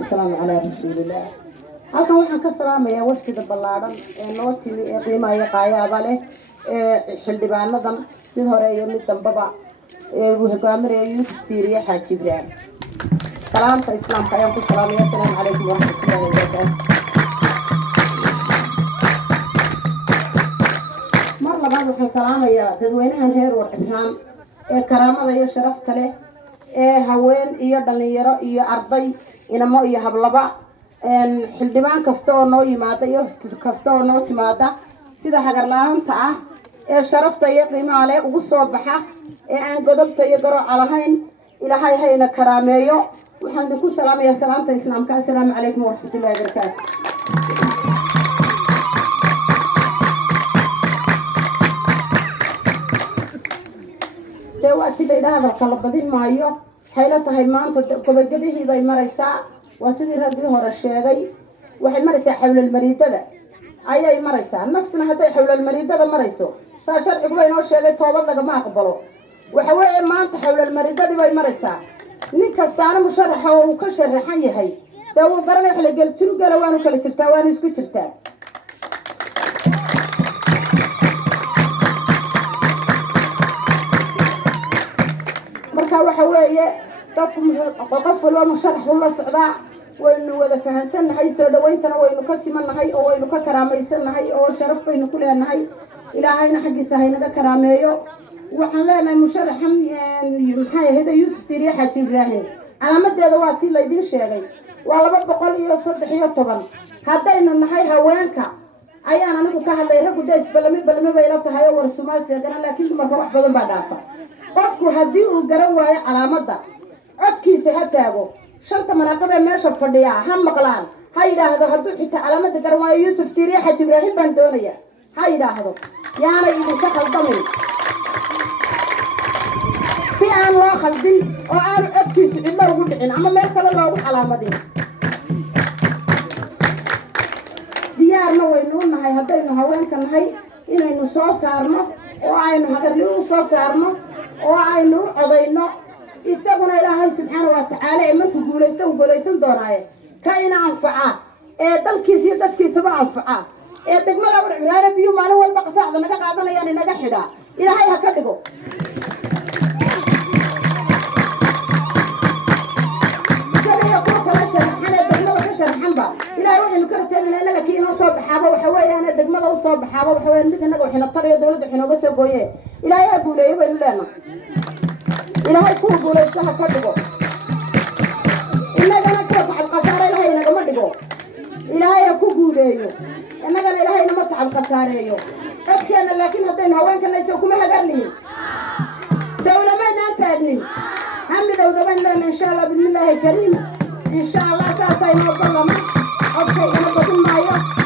السلام على رسول الله. halkan waxaan ka salaamayaa waqtiga ballaaran ee noo timi ee qiimaha qaayaba leh xildhibaanadan mid hore iyo mid dambaba uu hogaaminayay Yuusuf Tiiriye Xaaji Ibraahim. salaamta islaamka ayaan ku salaamayaa. Assalaamu calaykum waraxmatullaahi wabarakaatuh. mar labaad waxaan salaamayaa dadweynahan reer Warxibhaan ee karaamada iyo sharafta leh ee haween iyo dhalinyaro iyo arday inamo iyo hablaba xildhibaan kasta oo noo yimaada iyo kasta oo noo timaada sida hagar la'aanta ah ee sharafta iyo qiimaha leh ugu soo baxa ee aan godobta iyo garooca lahayn ilaahay hayna karaameeyo. waxaan idinku salaamayaa salaamta islaamka. assalaamu calaykum waraxmatullaahi wabarakaatuh. waa sida idhaahda kala badin maayo waxay la tahay maanta gobogobihii bay maraysaa. waa sidii raggii hore sheegay waxay maraysaa xawlalmariidada ayay maraysaa. naftuna hadday xawlalmariidada marayso saa sharcigu bay noo sheegay toobad lagama aqbalo. waxa weeye maanta xawlalmariidadii bay maraysaa. nin kastaana musharaxa oo uu ka sharaxan yahay dee wuu garanay wax la geljiru gala waanu kala jirtaa waanu isku jirtaa. marka waxa weeye dadku qof walba musharax ula socdaa waynu wada fahansannahay. soo dhawayntana waynu ka simannahay oo waynu ka karaamaysannahay oo sharaf baynu ku leenahay. ilaahayna xaggiisa haynaga karaameeyo. waxaan leenahay musharaxan maxay ahayd Yuusuf Tiiriye Xaaji Ibraahim calaamadeeda waa tii laydin sheegay waa 213. haddaynu nahay haweenka ayaan anigu ka hadlay raggu deys balami bay la tahay oo warsumaadka garan laakiin dumarka wax badan baa dhaafa. qofku haddii uu garan waayo calaamada codkiisa ha taago shanta manaaqib ee meesha fadhiya ha maqlaan ha yidhaahdo hadduu xitaa calaamada garan waayo Yuusuf Tiiriye Xaaji Ibraahim baan doonaya ha yidhaahdo yaana idinka khaldamin si aan loo khaldin oo aan codkiisu cidlo ugu dhicin ama meel kale loogu calaamadin. diyaarna waynu nahay haddaynu haweenka nahay inaynu soo saarno oo aynu hagarnimo u soo saarno oo aynu u codayno. isaguna ilaahay subxaana wa tacaala ee markuu guulaysto uu guulaysan doonaaye ka ina anfaca ee dalkiisa iyo dadkiisaba anfaca ee degmada Warxibhaan biyo maalin walba qasaacda naga qaadanayaan inaga xidha ilaahay ha ka dhigo. ilaahay waxaynu ka rajaynaa inaga kii inoo soo baxaaba waxa weeyaan degmada u soo baxaaba waxa weeyaan mid inaga waxayna tariyo dawladda waxayna soo gooyee ilaahay ha guuleeyo baynu leenahay. ilaahay ku guulaysto ha ka dhigo. innagana kuwa tacab khasaare ilaahay nagama dhigo. ilaahay ha ku guuleeyo. innagana ilaahay nama tacab khasaareeyo. codkeena laakiin haddaynu haweenkanayso kuma hagaagnihin dawlamaynaan taagnin hamidowdaban leena insha allah bismillaahi kariim insha allah saasaynu ballama codkaygana badin maayo.